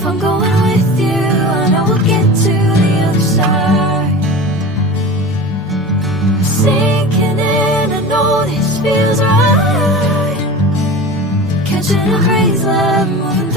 If I'm going with you, I know we'll get to the other side. Sinking in, I know this feels right. Catching a breeze, love, moving